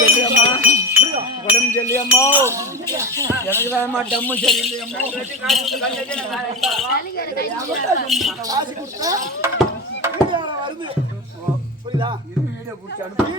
சரியில்லையம்மா, உடம்பு சரியில்லையம்மா, எனக்கு தான்மா டம்மு சரியில்லையம்மா. வருது புரியுதா? வீடியோ பிடிச்சி அனுப்பி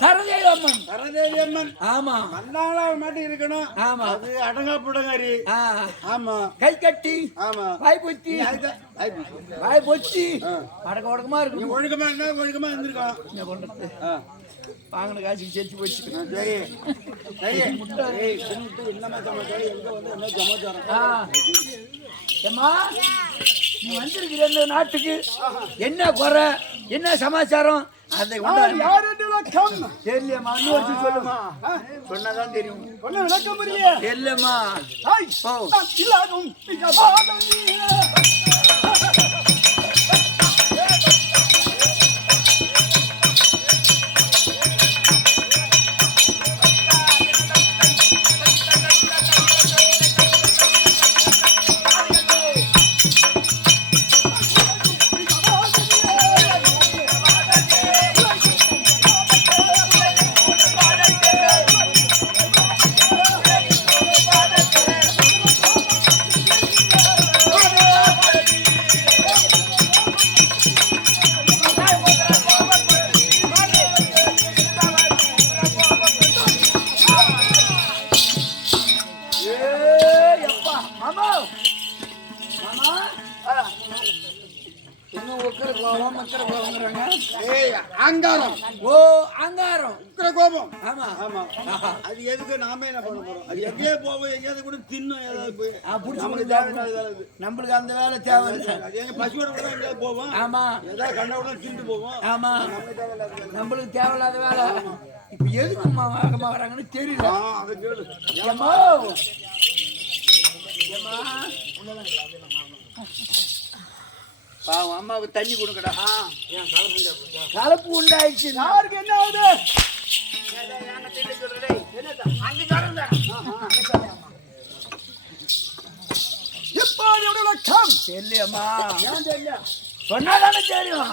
சரதேவி அம்மன். சரதேவி அம்மன். ஆமா, மண்ணாளா மட்டும் இருக்கணும். ஆமா, அது அடங்கா புடங்காரி. ஆமா, கை கட்டி. ஆமா, வாய் பொத்தி. வாய் பொத்தி அடக்க ஒடுக்கமா இருக்கு. ஒழுக்கமா இருந்தா ஒழுக்கமா இருந்திருக்கோம். என்ன பண்றது? வாங்கின காசுக்கு செஞ்சு போச்சு. சரி சரி முட்டை என்னமா சமாச்சாரம்? எங்க வந்து என்ன சமாச்சாரம்? ஏம்மா, நீ வந்திருக்கிற இந்த நாட்டுக்கு என்ன குறை, என்ன சமாச்சாரம்? அதை தெரியலையம்மா, இன்னொரு சொல்லுமா. சொன்னாதான் தெரியும். ஒண்ணு விளக்கம் புரிய தெரியலம்மா. கோபம். ஆமா ஆமா, அது எதுக்கு நாம என்ன பண்ண போறோம்? அது எங்கேயே போவோம், எங்கேயாவது கூட தின்னும் ஏதாவது போய் நம்மளுக்கு தேவையில்லாத. நம்மளுக்கு அந்த வேலை தேவை இல்லை. எங்க பசுவோட கூட எங்கேயாவது போவோம். ஆமா, ஏதாவது கண்ட கூட தின்னு போவோம். ஆமா, நம்மளுக்கு தேவையில்லாத வேலை. இப்ப எதுக்குமா வேகமா வராங்கன்னு தெரியல. அதை கேளு. பாவம், அம்மாவுக்கு தண்ணி கொடுக்கடா. கலப்பு உண்டாயிடுச்சு. யாருக்கு என்ன ஆகுது? தெரியலையம்மா, சொன்னாதானே தெரியும்.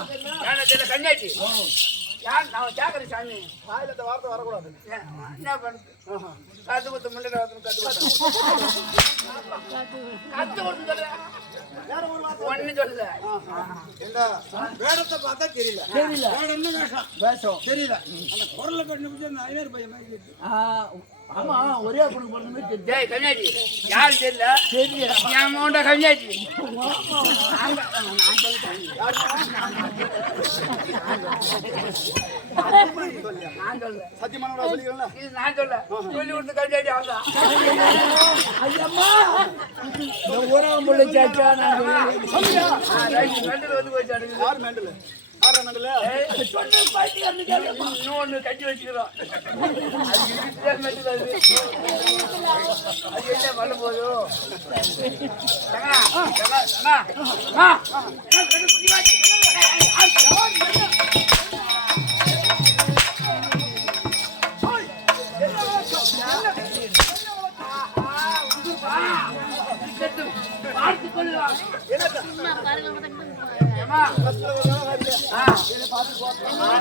கண்ணாச்சி நான் கேட்கறேன் சாமி, வாயில இந்த வார்த்தை வரக்கூடாது. என்ன பண்ணு? கத்து கொடுத்து முன்னாடி கத்து கொடுத்து ஒன்னு சொல்லல. வேடத்தை பார்த்தா தெரியல. தெரியல வேஷம் தெரியல. அந்த குரலை கண்டு அந்த ஐநூறு பையன். ஆமா, ஒரே பொண்ணு பொண்ணு. டேய் கன்யாஜி, யாரு தெரியல? தெரியல. என் மோண்ட கன்யாஜி. சத்தியமான சொல்லிக்கிறேன். இது நான் சொல்ல சொல்லி கொடுத்து கன்யாஜி ஆகுதா? ஐயம்மா, ஊராம் பிள்ளை சாச்சா. மெண்டல் வந்து போயிட்டு. யார் மெண்டல்? இன்னொன்னு கட்டி வச்சுக்கிறோம். அது என்ன பண்ண போதும்? பார்த்துக் கொள்ளுவாங்க.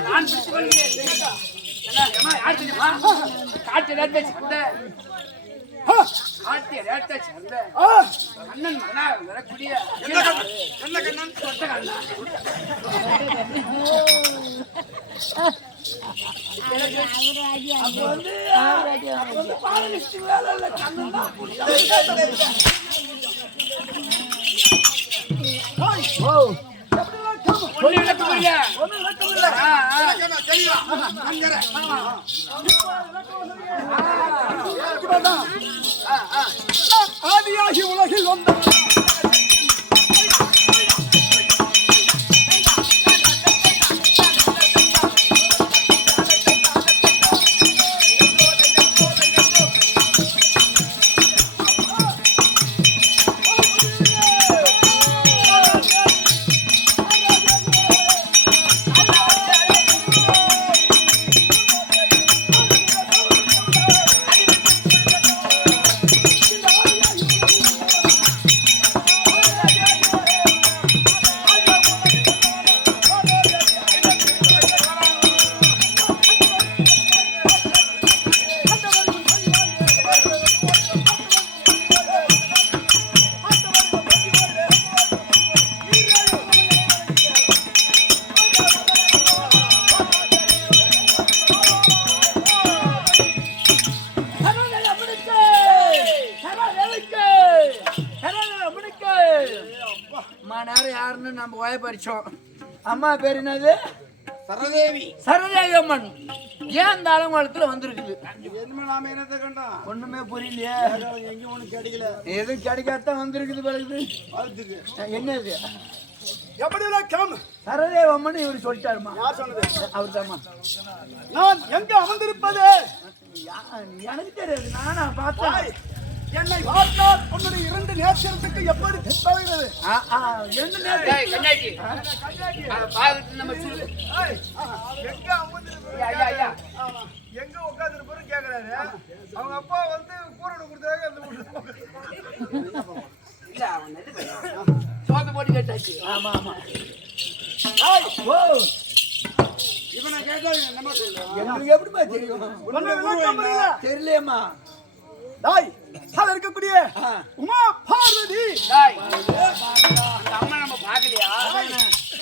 நான் பிடித்துக் கொள்கிறேன். காட்டு காட்டிய ரேட்டை சேர்ந்த கண்ணன் மகனா வரக்கூடிய என்ன கண்ணன் சொட்ட கண்ணா அப்ப வந்து பாலகிருஷ்ண வேலை இல்ல கண்ணன் தான் ஆதியாகி உலகில் வந்த நம்ம வாய பறிச்சோம். அம்மா பேர் என்னது? சரதேவி. சரதேவி அம்மன் ஏன் அந்த அலங்காலத்துல வந்திருக்குது? நாம என்னத்தை கண்டோம் ஒண்ணுமே புரியலையே. எங்கேயும் ஒண்ணு கிடைக்கல. எதுவும் கிடைக்காதான் வந்திருக்குது பிறகு. என்னது எப்படி சரதேவி அம்மன் இவரு சொல்லிட்டாருமா? யார் சொன்னது? அவர்தாம்மா. நான் எங்க அமர்ந்திருப்பது எனக்கு தெரியாது. நானா பார்த்தேன். என்னை பார்த்தால் உன்னுடைய 2 நேசத்துக்கு எப்படி தெரிகிறது? 2 நேசம் கண்ணாடி பாத்து நம்ம சொல்லு. எங்க அமர்ந்திருப்பது? ஐயா எங்க உட்கார்ந்திருப்பது கேக்குறாரு. அவங்க அப்பா வந்து கூரடு கொடுத்தாங்க அந்த இல்ல அவன் சோத்து போட்டு கேட்டாச்சு. ஆமா ஆமா. ஓ இவனை கேட்டா என்னமா சொல்லு? எனக்கு எப்படிமா தெரியும்? தெரியலையேம்மா. டாய் அது இருக்கக்கூடிய உமா பார்வதி. டாய் அம்மா நம்ம பார்க்கலையா?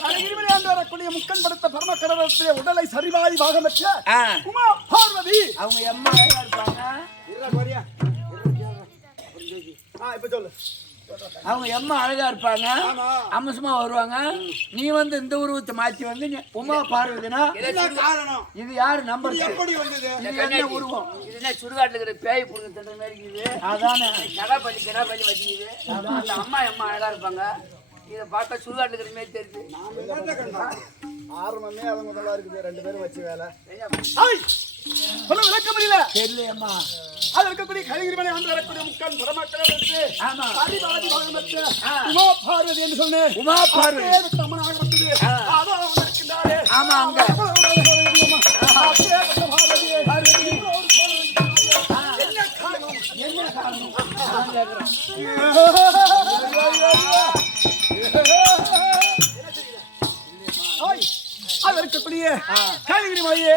அழகிரிமலை ஆண்டு வரக்கூடிய முக்கன் படுத்த பரம கடவுளத்திலே உடலை சரிவாய் பாகமற்ற உமா பார்வதி. அவங்க அம்மா இருப்பாங்க. இப்ப சொல்லு. அவங்க அம்மா அழகா இருப்பாங்க, அம்சமா வருவாங்க. நீ வந்து இந்த உருவத்தை மாத்தி வந்து உமா பார்வதினா இது யாரு நம்பர்? எப்படி வந்தது? என்ன உருவம்? இது என்ன சுடுகாட்டுல இருக்கிற பேய் புடுங்க தண்ட மாதிரி இருக்குது. அதானே கடாபலி வச்சுக்குது. அந்த அம்மா அழகா இருப்பாங்க. இதை பார்த்தா சுடுகாட்டுல இருக்கிற மாதிரி தெரியுது. ஆரம்பமே அது முதல்ல இருக்குது. 2 பேரும் வச்சு வேலை விளக்க முடியல. தெரியலையம்மா. அது இருக்கக்கூடிய கலிகிரிமலை ஆண்டு வரக்கூடிய முக்கன் பரமக்கடவுளுக்கு சரிவாதி பாகமற்ற உமா பார்வதி என்று சொன்னேன். உமா பார்வதி அம்மனாக வந்தது. அதான் அவங்க இருக்கின்றாரே. ஆமா அங்க என்ன காரணம்? அது இருக்கக்கூடிய கலிகிரி மலையே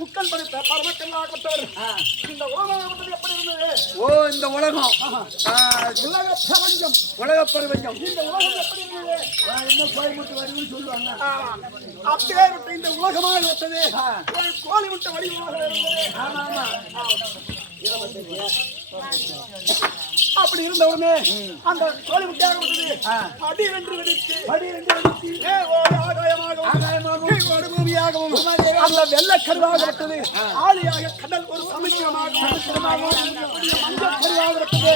முக்கன் படுத்த பரமக்கல்லாகப்பட்டவர். இந்த உலகம் எப்படி இருந்தது? ஓ இந்த உலகம் உலக பிரபஞ்சம். உலக பிரபஞ்சம். இந்த உலகம் எப்படி இருந்தது? என்ன கோயம்புத்தூர் வடிவுன்னு சொல்லுவாங்க. அப்படியே விட்டு இந்த உலகமாக விட்டது. கோழி விட்ட வடிவமாக இருந்தது. ஆமா ஆமா. அப்படி இருந்தவுடனே அந்த கோழி முட்டையாக விட்டது. அடி வென்று வெடித்து ஆகாயமாகவும் பூமியாகவும் அந்த வெள்ளக்கருவாக விட்டது. ஆளியாக கடல் ஒரு சமுத்திரமாக மஞ்சள் கருவாக விட்டது.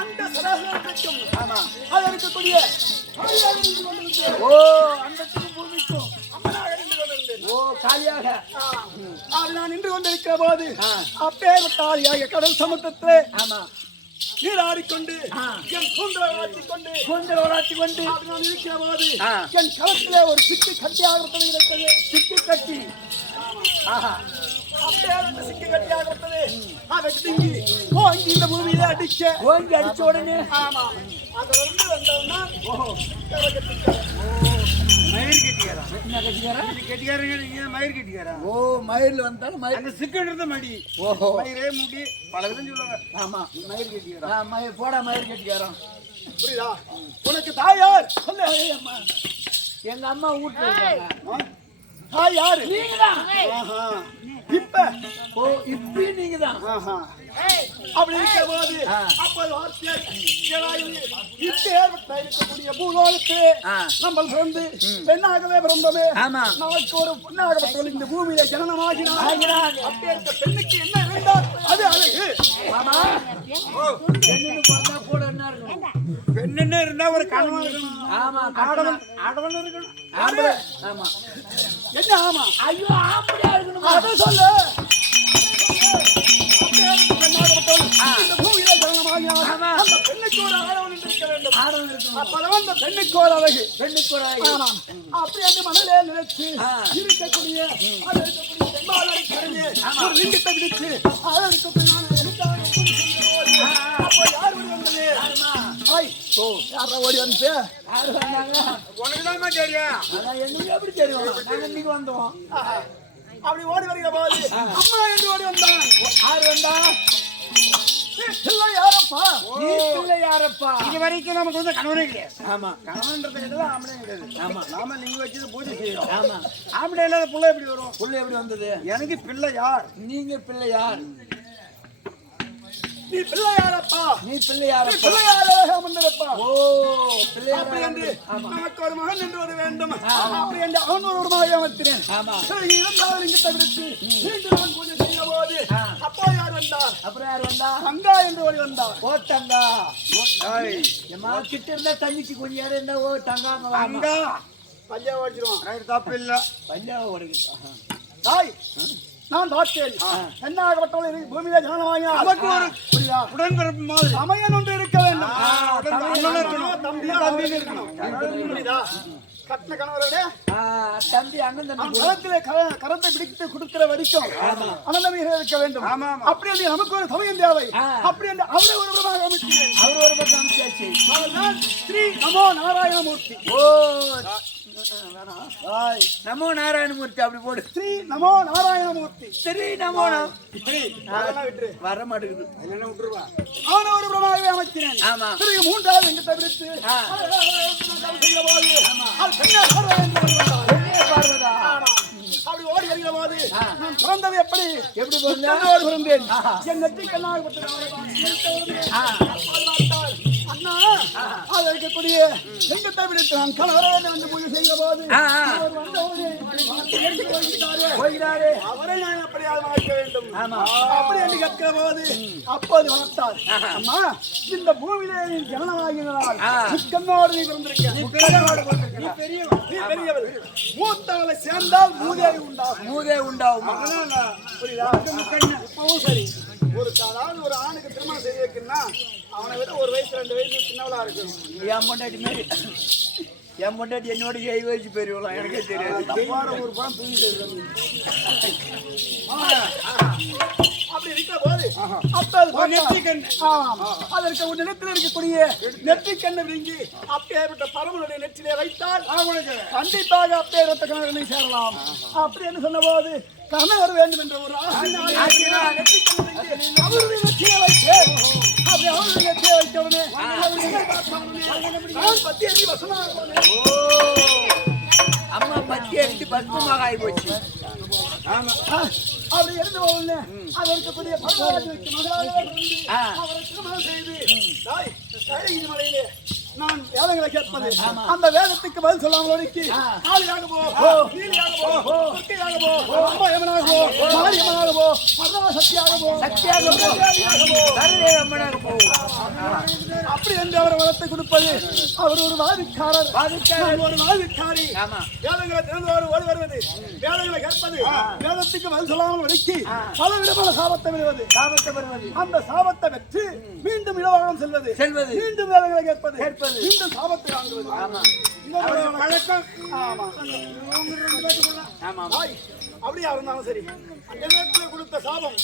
அந்த சராசரிக்கும் அது இருக்கக்கூடிய அண்டத்துக்கும் பூமிக்கும் ஓ காலியாக நான் நின்று கொண்டிருக்கிற போது அப்பேற்பட்ட கடல் சமுத்திரத்திலே நீராடிக்கொண்டு என் கூந்தலாட்டிக்கொண்டு நான் இருக்கிற போது என் களத்திலே ஒரு சிக்கி கட்டியாக இருக்கிறது. சிக்கி கட்டி சிக்கி கட்டியாக இருப்பது. அதை திங்கி ஓங்கி இந்த பூமியில அடிச்ச உடனே அதுல இருந்து வந்தோம்னா மயிர் கட்டிக்காரா என்ன கட்டிக்காரா? இது கட்டிக்காரங்க நீங்க மயிர் கட்டிக்காரா? ஓ மயிர்ல வந்தாலும் மயிர் அந்த சிக்கன்றது மடி. ஓஹோ மயிரே முடி பல விதம் சொல்லுவாங்க. ஆமா மயிர் கட்டிக்காரா. மயிர் போடா மயிர் கட்டிக்காரோம். புரியுதா? உனக்கு தாயார் சொல்லு. அம்மா எங்க அம்மா வீட்டுல இருக்காங்க. தாய் யாரு? நீங்கதான். ஆஹா. இப்ப ஓ இப்பயும் நீங்கதான். ஆஹா. அப்படி இருக்க போது அப்போது வார்த்தையாய் இப்ப இருக்கக்கூடிய பூலோகத்து நம்ம பிறந்து பெண்ணாகவே பிறந்தோமே. ஆமா நமக்கு ஒரு பெண்ணாகப்பட்டவள் இந்த பூமியில ஜனனமாகினார். அப்பேற்பட்ட பெண்ணுக்கு என்ன வேண்டாம்? அது அழகு. ஆமா பெண்ணுன்னு பிறந்தா கூட என்ன இருக்கணும்? பெண்ணுன்னு இருந்தா ஒரு கணவன் இருக்கணும். ஆமா ஆடவன் இருக்கணும். ஆமா என்ன ஆமா? ஐயோ ஆம்படியா இருக்கணும். அதை சொல்லு. இந்த பூமியில ஜனனமாகினார். அந்த பெண்ணுக்கு ஒரு ஆடவன் இருக்க வேண்டும். ஆடவன் இருக்கணும். அப்பதான் அந்த பெண்ணுக்கு ஒரு அழகு. பெண்ணுக்கு ஒரு அழகு. ஆமாம். அப்படி அந்த மணலே நினைச்சு இருக்கக்கூடிய அது இருக்கக்கூடிய செம்பாலை கரைஞ்சு ஒரு லிங்கத்தை விடுத்து அதை இருக்கக்கூடிய அப்போ யார் ஓடி வந்தது? யாரா ஓடி வந்து யாரு வந்தாங்க? உனக்குதான் தெரியும். அதான் எங்களுக்கு எப்படி தெரியும்? நாங்க இன்னைக்கு வந்தோம். அப்படி ஓடி வருகிற போது அம்மா என்று ஓடி வந்தான். யாரு வந்தா? யாரப்பா? நீ பிள்ளை யாரப்பா? இது வரைக்கும் நமக்கு வந்து கணவனே கிடையாது. ஆமா கணவன்றது எல்லாம் ஆம்பளை கிடையாது. ஆமா நாம நீங்க வச்சது பூஜை செய்யறோம். ஆமா ஆம்பளை இல்லாத புள்ள எப்படி வரும்? புள்ள எப்படி வந்தது? எனக்கு பிள்ளை யார்? நீங்க பிள்ளை யார்? நீ பிள்ளை யாரப்பா? நீ பிள்ளை யாரப்பா? பிள்ளை யாராக வந்திருப்பா? ஓ பிள்ளை அப்படி என்று ஆமா நமக்கு ஒரு மகன் என்று ஒரு வேண்டும். அப்படி என்று அவன் ஒரு மகன் அமைத்தினேன். ஆமா இருந்தாலும் இங்கு தவிர்த்து மீண்டும் நான் பூஜை செய்ய போது அப்பா யார் வந்தார்? அப்புறம் யார் வந்தா? அங்கா என்று ஓடி வந்தார். ஓ தங்கா. ஏமா கிட்ட இருந்தா தண்ணிக்கு கொஞ்சம் இடம் இருந்தா ஓ தங்காங்க அங்கா பஞ்சா ஓடிச்சிருவான். தப்பு இல்ல. பஞ்சாவை ஓடிக்கிட்டு தாய் நான் பார்த்தேன். என்னாகப்பட்டவள் பூமியில ஜனனமாகினார். நமக்கு ஒரு உடன்பிறப்பு மாதிரி சமயன் ஒன்று இருக்க வேண்டும். தம்பி இருக்கணும். புரியுதா? கட்டின கணவரோட தம்பி அண்ணன் தம்பி களத்திலே கரத்தை பிடித்து கொடுக்கிற வரைக்கும் அனந்தமிக இருக்க வேண்டும். அப்படி என்று நமக்கு ஒரு சமயம் தேவை. அப்படி என்று அவரை ஒரு விதமாக அமைக்கிறேன். அவர் ஒரு பக்கம் அமைச்சாச்சு. அவர்தான் ஸ்ரீ நமோ நாராயணமூர்த்தி. ஓ நமோ நாராயணமூர்த்தி அப்படி போடு. ஸ்ரீ நமோ நாராயணமூர்த்தி. சரி நமோ விட்டு வர மாட்டேங்குது. என்ன விட்டுருவா? அவனை ஒரு பிரமாவே அமைக்கிறேன். ஆமா பிறகு மூன்றாவது எங்க தவிர்த்து பார்வதா அப்படி ஓடி வருகிற போது நான் பிறந்தது எப்படி பிறந்தேன்? என் நெற்றிக்கண்ணாக அண்ணா அது இருக்கக்கூடிய லிங்கத்தை விடுத்து நான் கணவரோடு வந்து பூஜை செய்கிற போது போகிறாரே அவரை நான் எப்படியாவது மாற்ற வேண்டும். அப்படி என்று கேட்கிற போது அப்போது வளர்த்தார். அம்மா இந்த பூமியிலே நீ ஜனனமாகினால் கண்ணோடு நீ பிறந்திருக்க. நீ பெரியவர். மூத்தவளை சேர்ந்தால் மூதேவி உண்டாகும். மூதே உண்டாகும். புரியுதா? இப்பவும் சரி. அதாவது ஒரு ஆணுக்கு திருமணம் செய்து வைக்கணும்னா அவனை விட ஒரு வயசு 2 வயசு சின்னவளா இருக்கணும். என் பொண்டாட்டி மாரி என் பொண்டாட்டி என்னோட 7 வயசு பெரியவளாம். எனக்கே தெரியாது. ஒரு படம் தூங்கிட்டு அப்படி இருக்கிற போது அதற்கு ஒரு நிலத்தில் இருக்கக்கூடிய நெற்றிக்கண்ணை விழுங்கி அப்பேற்பட்ட பரமனுடைய நெற்றிலே வைத்தால் கண்டிப்பாக அப்பேற்பட்ட கணவனை சேரலாம். அப்படி என்று சொன்ன போது கணவர் வேண்டும் என்ற ஒரு அவருடைய நெற்றியை வைத்தேன். அப்படி அவருடைய நெற்றியை வைத்தவனே அம்மா பத்தி எடுத்து பத்மமாக ஆகி போச்சு. அப்படி இருந்து போகல அதற்குரிய பரவாயில்லைக்கு மகளாக அவரை திருமணம் செய்து கைலகிரி மலையிலே நான் வேதங்களை கேட்பது அந்த வேதத்துக்கு பதில் சொல்லாமல் ஒடுக்கி காளியாக போ, நீலியாக போ, துர்க்கையாக போ, அம்பாயமனாக போ, மாரியம்மனாக போ, பரமசக்தியாக போ, சக்தியாக போ, சரதே அம்மனாக போ. அப்படி என்று அவரை வளர்த்து கொடுப்பது அவர் ஒரு வாதிக்காரர். ஒரு வாதிக்காரி. வேதங்களை திறந்தவர் ஓடி வருவது, வேதங்களை கேட்பது, வேதத்துக்கு பதில் சொல்லாமல் ஒடுக்கி பல விதமான சாபத்தை விடுவது, அந்த சாபத்தை வெற்றி மீண்டும் இலவகம் செல்வது, மீண்டும் வேதங்களை கேட்பது, மீண்டும் சாபத்தை வாங்குவது பழக்கம். அப்படியா இருந்தாலும் சரி கொடுத்த சாபம்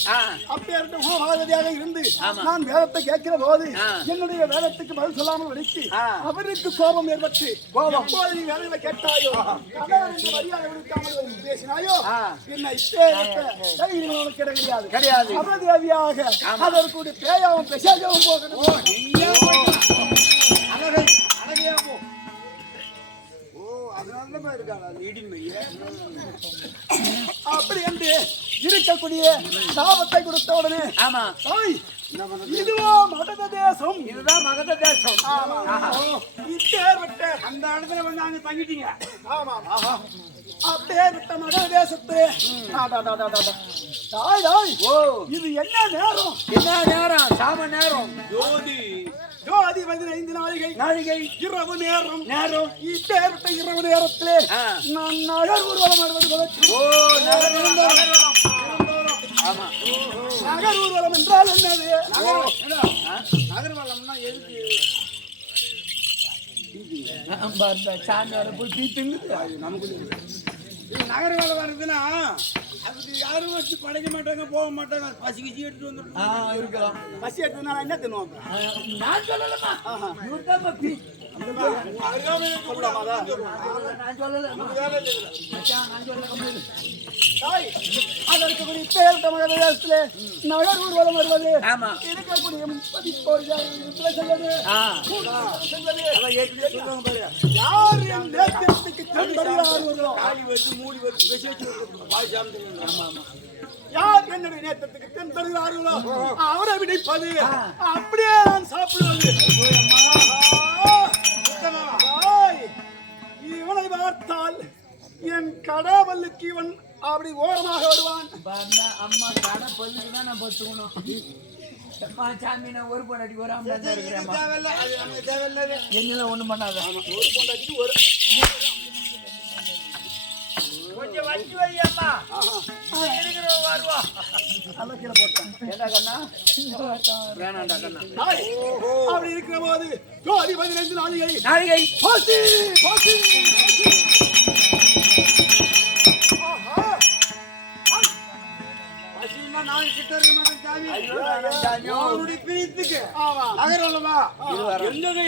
அப்பேற்பட்ட மகாபாரதியாக இருந்து நான் வேதத்தை கேட்கிற போது என்னுடைய வேதத்துக்கு பதில் சொல்லாமல் வடித்து அவருக்கு கோபம் ஏற்பட்டு எப்போது நீ வேலையில கேட்டாயோ மரியாதை கொடுக்காமல் பேசினாயோ என்ன உனக்கு கிடையாது அமரதேவியாக அதற்கு பேயாவும் பிரசாதமும் போகணும். அப்படி என்று இருக்கக்கூடிய சாபத்தை கொடுத்த உடனே இதுவோ மகத தேசம், இதுதான் மகத தேசம். அந்த இடத்துல வந்து அங்க தங்கிட்டீங்க. அப்படியே விட்ட மகத தேசத்து இது என்ன நேரம்? என்ன நேரம்? சாம நேரம். ஜோதி 15 நாழிகை இரவு நேரம். இப்பேற்பட்ட இரவு நேரத்திலே நான் நகர் ஊர்வலம் வருவது. நகர் ஊர்வலம் என்றால் என்னது? நகர்வலம்னா எதுக்கு? நகர்வலம் வருதுன்னா அதுக்கு யாரும் வச்சு படைக்க மாட்டாங்க, போக மாட்டாங்க. பசி கிசி எடுத்து வந்துருக்கலாம் இருக்கலாம். பசி எடுத்து என்ன தின்னுவாங்க? நான் சொல்லலமா, நகர் ஊர்வலம் வருவது இருக்கக்கூடிய 30 யார் என் தேசத்துக்கு யார் என்னுடைய நேற்றத்துக்கு தென்படுகிறார்களோ அவரை விடைப்பது. அப்படியே நான் சாப்பிடுவது. இவனை பார்த்தால் என் கடாவல்லுக்கு இவன் அப்படி ஓரமாக வருவான். அம்மா கடை பல்லுக்கு தான் நான் பத்துக்கணும். சாமி நான் ஒரு பொண்டாட்டி ஒரு அம்மா என்ன ஒண்ணும் பண்ணாத. ஒரு பொண்டாட்டிக்கு ஒரு கொஞ்சம் வச்சு வை அம்மா வருவா. அப்படி இருக்கிற போது 15 நாழிகை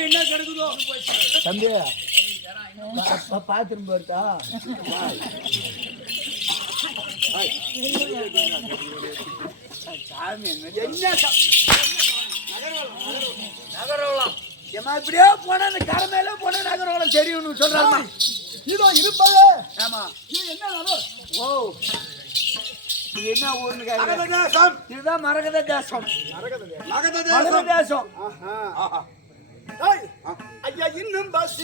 என்ன கிடைக்குதோ தம்பி பாத்திரம் போட்டா நகரவளம் இப்படியே போனா கரை மேல போனா நகரவளம் தெரியும் சொல்றாங்க. இதோ இருப்பது. ஆமா, இது என்ன? ஓ, என்ன ஊர்னு கேட்க? இதுதான் மரகத தேசம். மரகத தேசம். ஐயா இன்னும் பஸ்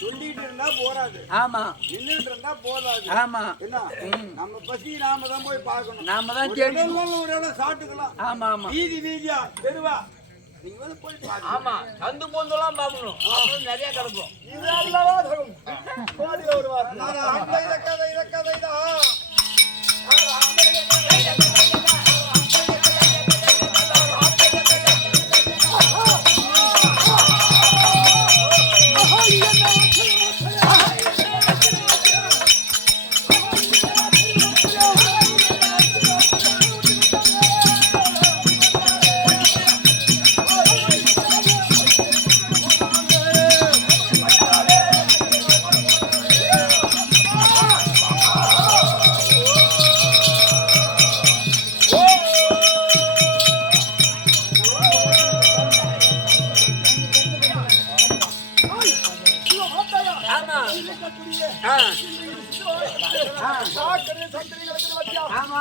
சொல்லிட்டு இருந்தா போறாது. ஆமா, நின்னுட்டு இருந்தா போதாது. ஆமா, நம்ம பசி நாம தான் போய் பார்க்கணும். நாம தான் ஒரு இடம் சாப்பிட்டுக்கலாம். ஆமா ஆமா, வீதியா தெருவா நீங்க வந்து போய் பாருங்க. ஆமா, சந்து பொந்தெல்லாம் பார்க்கணும். அப்புறம் நிறைய கிடக்கும். இது அல்லவா தரும் கோடி ஒரு வாரம். அந்த இத கதைதான் ஆமா ஆமா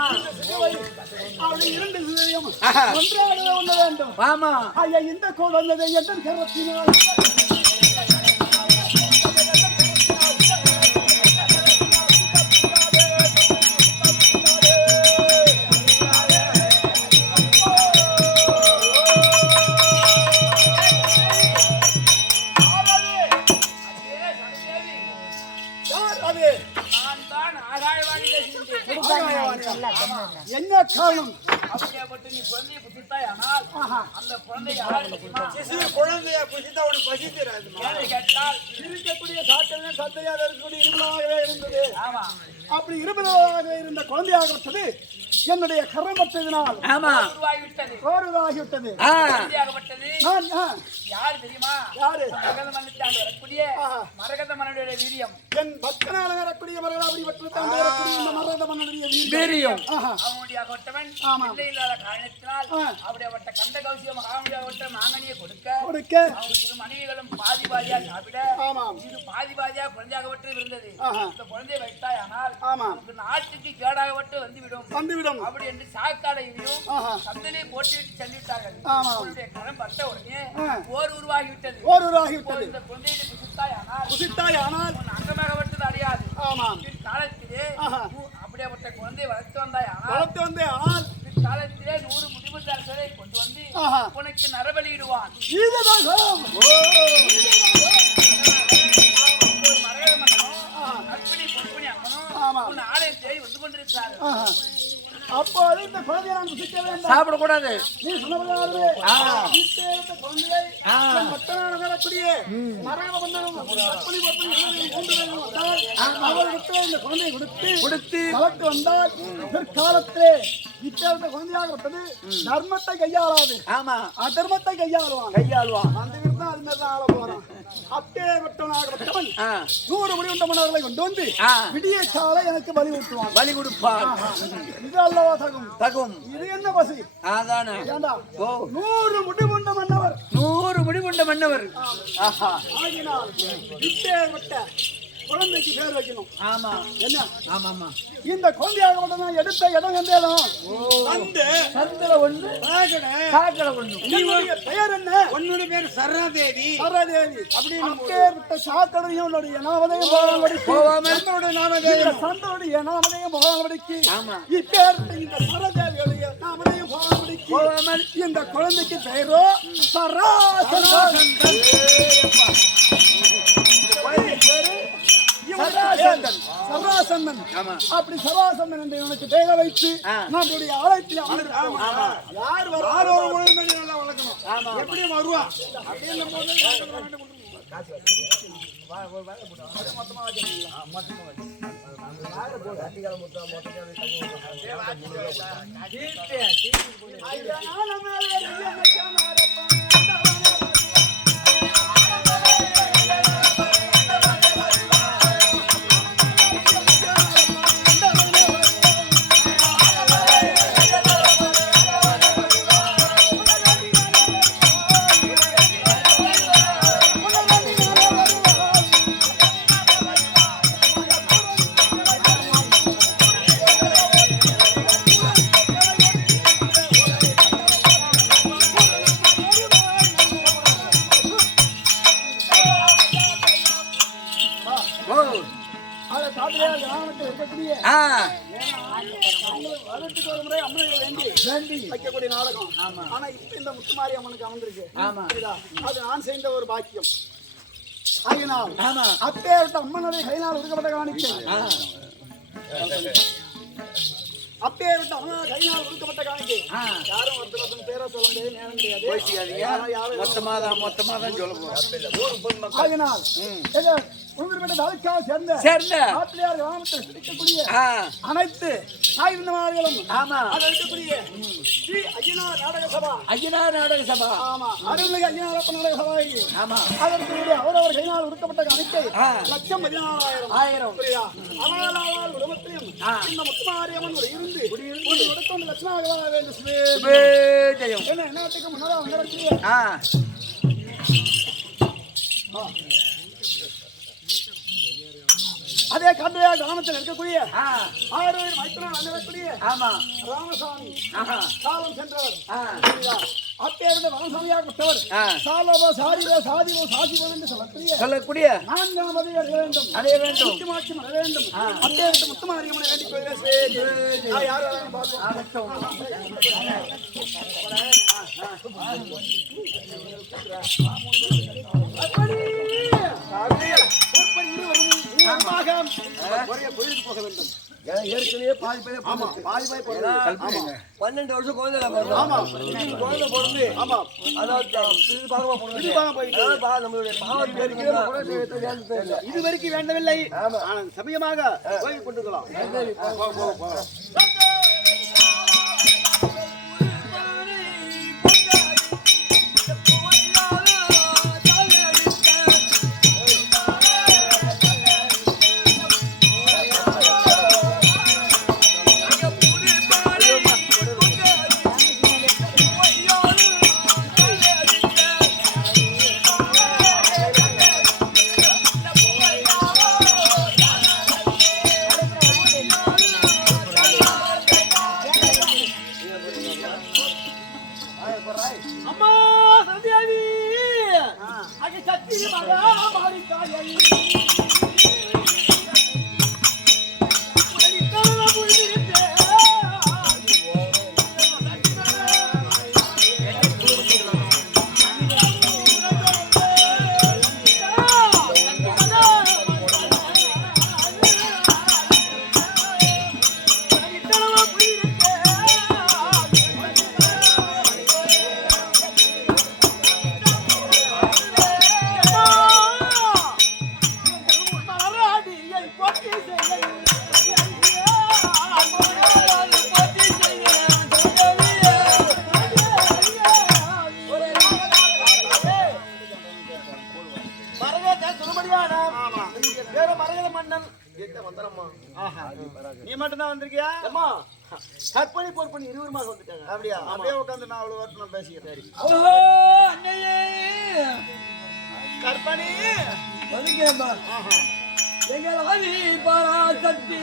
இரண்டு சிலையும் ஒன்றாக உண்ண வேண்டும். ஆமா ஐயா இந்த குழந்தை எத்தனை கரத்தினால் என்ன காரணம்? அப்படியேப்பட்டு நீ குழந்தையை புசித்தாய், ஆனால் அந்த குழந்தை யாரு தெரியுமா? குழந்தைய புசித்தா உனக்கு பசிக்கிறாது. கேட்டால் இருக்கக்கூடிய சாத்தல் சந்தையாக இருக்கக்கூடிய இருமலாகவே இருந்தது. ஆமா அப்படி இருமலாக இருந்த குழந்தையாகப்பட்டது என்னுடைய கரமற்றதினால் உருவாகிவிட்டது. கோருதாகிவிட்டது. குழந்தையாகப்பட்டது நான் யாரு தெரியுமா? யாரு? மரகத மன்னத்தாண்டு வரக்கூடிய மரகத மன்னனுடைய வீரியம். என் பக்தனால வரக்கூடிய மரகதாபுரி வட்டத்தாண்டு வரக்கூடிய இந்த மரகத மன்னனுடைய வீரியம். அவனுடைய அகவட்டவன் இல்லை இல்லாத காரணத்தினால் அப்படிப்பட்ட கண்ட கௌசிய மகாமுடியாகப்பட்ட மாங்கனியை கொடுக்க அவங்க இரு மனைவிகளும் பாதி பாதியா சாப்பிட இது பாதி பாதியா குழந்தையாகப்பட்டு இருந்தது. இந்த குழந்தையை வைத்தாய், ஆனால் நமக்கு நாட்டுக்கு கேடாகப்பட்டு வந்துவிடும் அப்படி என்று சாக்காடையும் சந்தலே போட்டுவிட்டு சென்றுவிட்டார்கள். அவனுடைய கரம் பட்ட உடனே ஓர் உருவாகிவிட்டது. இந்த குழந்தையை புசித்தாய், ஆனால் அங்கமாகப்பட்டது அடையாது. காலத்திலே அப்படிப்பட்ட குழந்தையை வளர்த்து வந்தாய், ஆனால் காலத்திலே 100 முடிவுள்ள அரசரை கொண்டு வந்து உனக்கு நரபலியிடுவான். மரகத மன்னனும் கற்பிணி பொற்பணி அம்மனும் உன் ஆலயத்தை வந்து கொண்டிருக்கிறார்கள். அப்போது இந்த குழந்தையை நான் புசிக்க வேண்டும். சாப்பிடக்கூடாது. நீ சொன்னபடியாகவே குழந்தையை பக்தனாக வரக்கூடிய மரகத மன்னனும் கற்பனை அவர்களுக்கு இந்த குழந்தையை கொடுத்து வளர்த்து வந்தால் பிற்காலத்திலே இத்தேர்ந்த குழந்தையாகப்பட்டது தர்மத்தை கையாளாது. அதர்மத்தை கையாளுவான். அந்த விருந்தா அது மாதிரி ஆள போறான். அப்பேற்பட்டவனாகப்பட்டவன் 100 முடிவுண்ட மன்னர்களை கொண்டு வந்து விடிய சாலை எனக்கு பலி கொடுப்பான். இது அல்லவா தகும்? இது என்ன பசி? 100 முடிவுண்ட மன்னவர் ஆகினால் இப்பேற்பட்ட குழந்தைக்கு பேர் வைக்கணும். என்ன இந்த குழந்தையாக எடுத்த இடம் எந்தேதான் பெயர் என்ன? உன்னுடைய பேர் சரதேவி. அப்படின்னு சாக்கடையும் சந்தனுடைய நாமதையும் போகாமடிக்கு இப்பேற்பட்ட இந்த சரதேவியுடைய நாமதையும் போகாமடிக்கு இந்த குழந்தைக்கு பெயரோ சராசந்தன். அப்படி சராசந்தன் என்று எனக்கு பெயரை வைத்து நம்முடைய ஆலயத்தில் யார் வளர்க்கணும், எப்படி வருவா அப்படின்னு வைக்கக்கூடிய நாடகம். ஆனா இப்ப இந்த முத்துமாரி அம்மனுக்கு அமர்ந்திருக்கு. அது நான் செய்த ஒரு பாக்கியம். ஆகினால் அப்பேற்பட்ட அம்மனுடைய கையினால் உருக்கப்பட்ட காணிக்கை. அப்பேற்பட்ட அம்மனுடைய கையினால் உருக்கப்பட்ட காணிக்கை. யாரும் ஒருத்தர் பேரை சொல்ல முடியாது, நேரம் கிடையாது. மொத்தமா தான் சொல்ல போறோம். ஆகினால் சேர்ந்த கிராமத்தில் இருக்கக்கூடிய அனைத்து சாய்ந்தமார்களும் இருக்கக்கூடிய ஸ்ரீ அய்யனார் நாடக சபா அருள்மிகு அய்யனாரப்ப நாடக சபா அதற்கு அவரவர் கையினால் உருக்கப்பட்ட காணிக்கை 1,14,000 அவளால் உடம்பத்தையும் இந்த முத்துமாரியம்மன் இருந்து கொடுத்து லட்சமாக வேண்டும். என்ன நாட்டுக்கு முன்னாடி வந்துடக்கூடிய அதே கண்டையா கிராமத்தில் இருக்கக்கூடிய 6 மைத்திரன் அண்ணக்கூடிய ராமசாமி காலம் சென்றவர் அப்பேருடைய வனசாமியாகப்பட்டவர் சாலவோ சாதிவோ சாதிவோ சாதிவோ என்று சொல்லக்கூடிய 4ஆம் அடைய வேண்டும் முத்துமாட்சி வர வேண்டும் அப்பேருடைய முத்துமாரியம்மனை வேண்டிக் கொள்கிறேன். யாரும் கோயிலுக்கு போக வேண்டும். ஏற்கனவே பாதி பேர் 12 வருஷம் குழந்தை பிறந்து இது வரைக்கும் வேண்டவில்லை. சமயமாக கோயில் கொண்டுக்கலாம். நீ மட்டும் தான் வந்திருக்கியா? கற்பனை பொறுப்பணி இருவருமாக வந்துட்டாங்க. அப்படியா? அப்படியே உட்காந்து நான் அவ்வளவு வருஷம் பேசிக்கிறேன். கற்பனை எங்கள் ஆதி பராசக்தி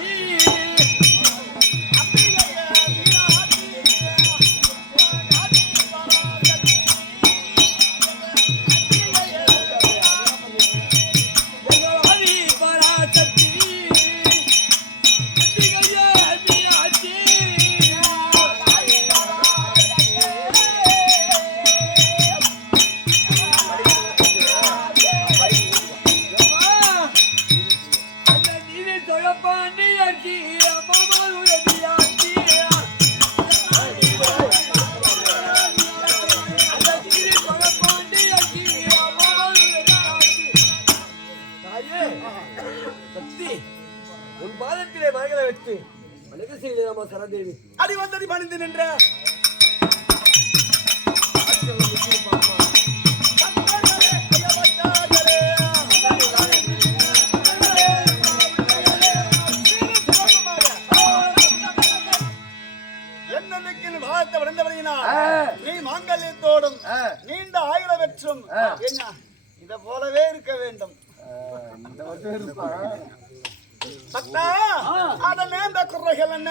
உன் பாதத்திலே மகளை வைத்து வணக்க செய்யலாமா சரதேவி? அடி வந்தடி பணிந்து நின்ற என்னன்னைக்கு பாதத்தை விழுந்தவனையினால் நீ மாங்கல்யத்தோடும் நீண்ட ஆயுள பெற்றும் என்ன இத போலவே இருக்க வேண்டும். பக்தா அத நேர்ந்த குறைகள் என்ன?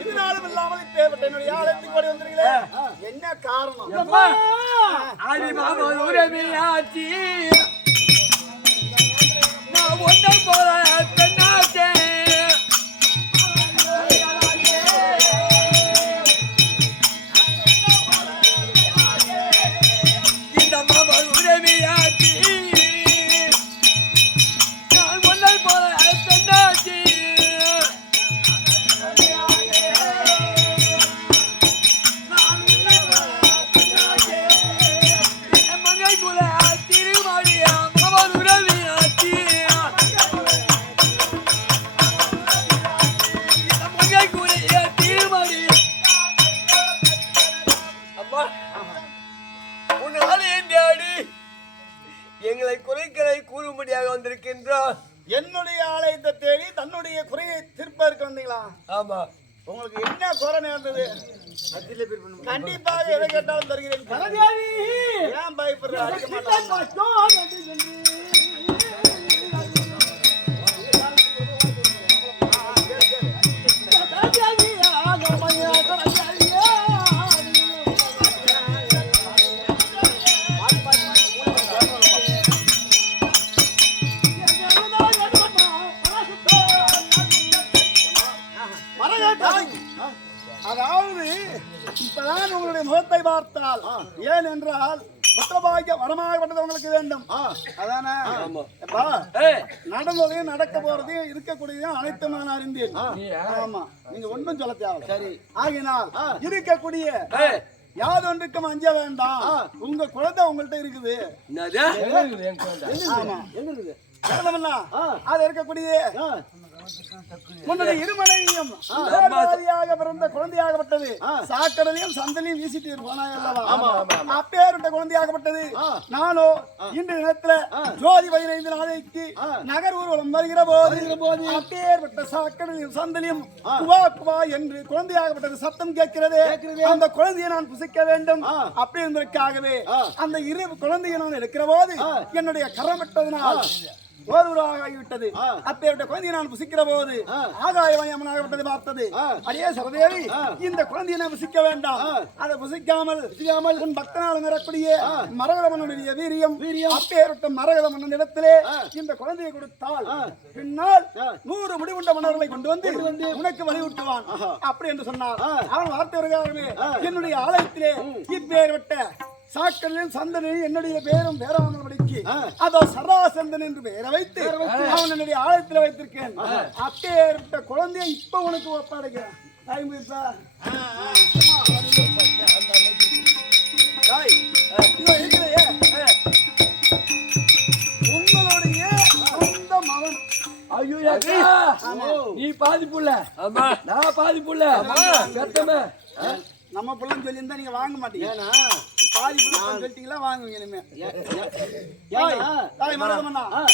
இதனாலும் இல்லாமல் இப்பேற்பட்ட என்னுடைய ஆலயத்துக்கு ஓடி வந்திருக்கீங்களே, என்ன காரணம்? ஒன்றை போல பெண்ணாச்சே இந்த மாமா உதவியாச்சி நான் ஒன்றை போல பெண்ணாச்சி மங்கை குல திருமாடியா மாமா உதவியாச்சி ஆலயத்தை தேடி தன்னுடைய குறையை தீர்ப்பதற்கு வந்தீங்களா? ஆமா. உங்களுக்கு என்ன குறை நேர்ந்தது? கண்டிப்பாக எதை கேட்டாலும் தருகிறேன். ஏன் பயப்படுற? அடிக்க மாட்டான். அதாவது இப்பதான் உங்களுடைய முகத்தை பார்த்தால், ஏன் என்றால் புத்திரபாகிய வரமாகப்பட்டது உங்களுக்கு வேண்டும். அதானே நடந்ததையும் நடக்க போறதையும் இருக்கக்கூடியதையும் அனைத்தும் நான் அறிந்தேன். ஆமா, நீங்க ஒன்றும் சொல்ல தேவை. சரி, ஆகினால் இருக்கக்கூடிய யாதொன்றுக்கும் அஞ்ச வேண்டாம். உங்க குழந்தை உங்கள்கிட்ட இருக்குது. ஆமா, அது இருக்கக்கூடிய முன்னுடைய இருமனையும் பிறந்த குழந்தையாகப்பட்டது சாக்கடலையும் சந்தலையும் வீசிட்டு அப்பேருட்ட குழந்தையாகப்பட்டது. நானோ இன்று தினத்துல ஜோதி 15 நாளைக்கு நகர் ஊர்வலம் வருகிற போது அப்பேற்பட்ட சாக்கடலையும் சந்தலையும் குவா குவா என்று குழந்தையாகப்பட்டது சத்தம் கேட்கிறது. அந்த குழந்தையை நான் புசிக்க வேண்டும். அப்படி என்பதற்காகவே அந்த இரு குழந்தையை நான் எடுக்கிற போது என்னுடைய கரம் விட்டதனால் ஓர்வராகிவிட்டது. அப்பேற்பட்ட குழந்தையை நான் புசிக்கிற போது ஆகாயமயமனாகப்பட்டது பார்த்தது. அடே சரதேவி, இந்த குழந்தையை நான் புசிக்க வேண்டாம். அதை புசிக்காமல் உன் பக்தனால் நிறக்கூடிய மரகத மன்னனுடைய வீரியம் அப்பேற்பட்ட மரகத மன்னன் இடத்திலே இந்த குழந்தையை கொடுத்தால் பின்னால் 100 முடிவுண்ட மன்னர்களை கொண்டு வந்து உனக்கு வலியுறுத்துவான். அப்படி என்று சொன்னார். அவன் வார்த்தை வருகிறார்களே, என்னுடைய ஆலயத்திலே இப்பேற்பட்ட சாக்கடையில் சந்தனில் என்னுடைய பேரும் பேராமபடிக்கு அதோ சராசந்தன் என்று பெயரை வைத்து அவன் என்னுடைய ஆலயத்தில் வைத்திருக்கேன். அப்பேற்பட்ட குழந்தையை இப்ப உனக்கு ஒப்படைக்கிறேன். உங்களுடைய சொந்த மகன். ஐயோ, நீ பாதிப்புள்ள, நான் பாதிப்புள்ள. நம்ம பிள்ளைன்னு சொல்லியிருந்தா நீங்க வாங்க மாட்டீங்க. பாதி சொல்லிட்டீங்களா வாங்குவீங்க. இனிமே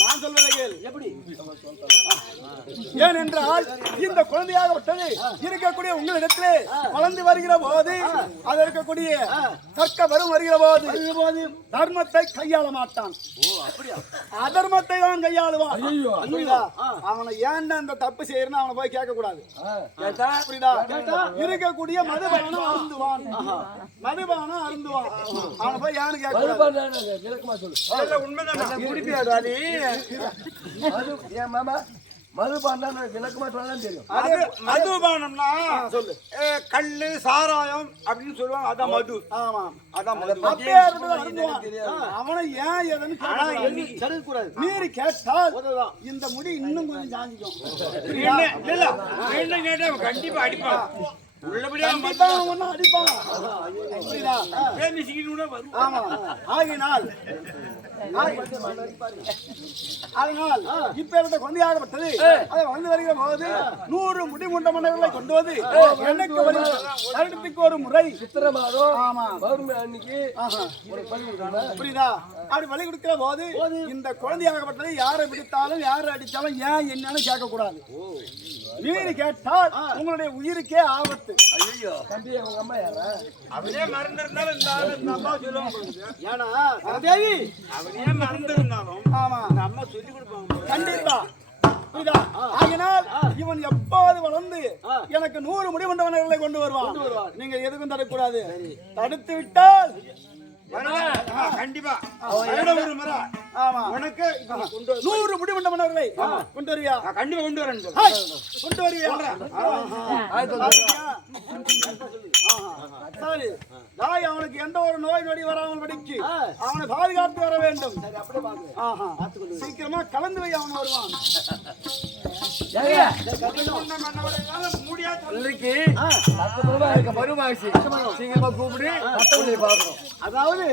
நான் சொல்வதை கேள். எப்படி? ஏனென்றால் இந்த குழந்தையாகப்பட்டது இருக்கக்கூடிய உங்களிடத்திலே வளர்ந்து வருகிற போது அது இருக்கக்கூடிய தர்க்க வரும் வருகிற போது தர்மத்தை கையாள மாட்டான். அதர்மத்தை தான் கையாளுவான். அவனை ஏன்டா இந்த தப்பு செய்யறன்னு அவனை போய் கேட்க கூடாது. இருக்கக்கூடிய மதுபானம் அருந்துவான். மதுபானம் அருந்துவான். அவனை போய் யாரு கேட்க மதுபானம்னா சொல்லு, கல்லு சாராயம் அப்படின்னு சொல்லுவாங்க. அதான் மது. ஆமா, அதான் அவனை ஏன் எதுன்னு கூடாது. மீறி கேட்டால் இந்த முடி இன்னும் கொஞ்சம் சாஞ்சிக்கும். கண்டிப்பா அடிப்பான். அதனால் இப்ப குழந்தையாகப்பட்டது அதை வந்து வருகிற போது 100 முடிமுண்ட மன்னர்களை கொண்டு வந்து எனக்கு வருடத்துக்கு ஒரு முறை சித்திரை மாதம் புரியுதா அப்படி வழி கொடுக்கிற போது இந்த குழந்தையாகப்பட்டது யாரை பிடித்தாலும் யாரை அடித்தாலும் ஏன் என்னன்னு கேட்க கூடாது. மீறி கேட்டால் உங்களுடைய உயிருக்கே ஆபத்து. ஐயோ, தம்பி உங்க அம்மா யாரா? அவனே மறந்திருந்தாலும் இந்த அம்மா சொல்லுவாங்க. ஏன்னா தேவி அவனே மறந்திருந்தாலும் ஆமா இந்த அம்மா சொல்லி கொடுப்பாங்க. கண்டிப்பா. ஆகினால் இவன் எப்போது வளர்ந்து எனக்கு 100 முடிவண்டவர்களை கொண்டு வருவான். நீங்க எதுக்கும் தரக்கூடாது. தடுத்து விட்டால் கண்டிப்பா உனக்கு 100 முடிவண்ட மன்னர்களை கொண்டு வருவியா? கண்டிப்பா கொண்டு வரேன். கொண்டு வருவியா? சரி, அவனுக்கு எந்த ஒரு நோய் நொடி வராமல் படிக்கு அவனை பாதுகாத்து வர வேண்டும். சீக்கிரமா கலந்து வை, அவன் வருவான். அதாவது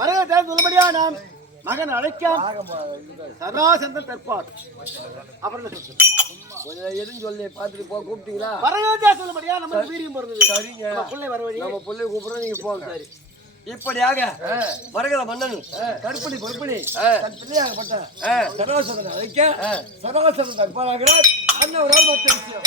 வரவேற்ற சொல்லும்படியா நான் மகன் அழைக்காம சதாசந்தன் தற்பார். அப்புறம் எதுன்னு சொல்லி பாத்துட்டு போ. கூப்பிட்டீங்களா? வரவேற்ற சொல்லும்படியா நம்ம வீரியம் போறது. சரிங்க, பிள்ளை வர வழி நம்ம பிள்ளை கூப்பிடுறோம். நீங்க போங்க. சரி, இப்படியாக மரகத மன்னன் கற்பனை பொறுப்பணி தன் பிள்ளையாகப்பட்ட சராசரன் அழைக்க சராசரன் தற்பாராகிறார். அந்த ஒரு மற்ற விஷயம்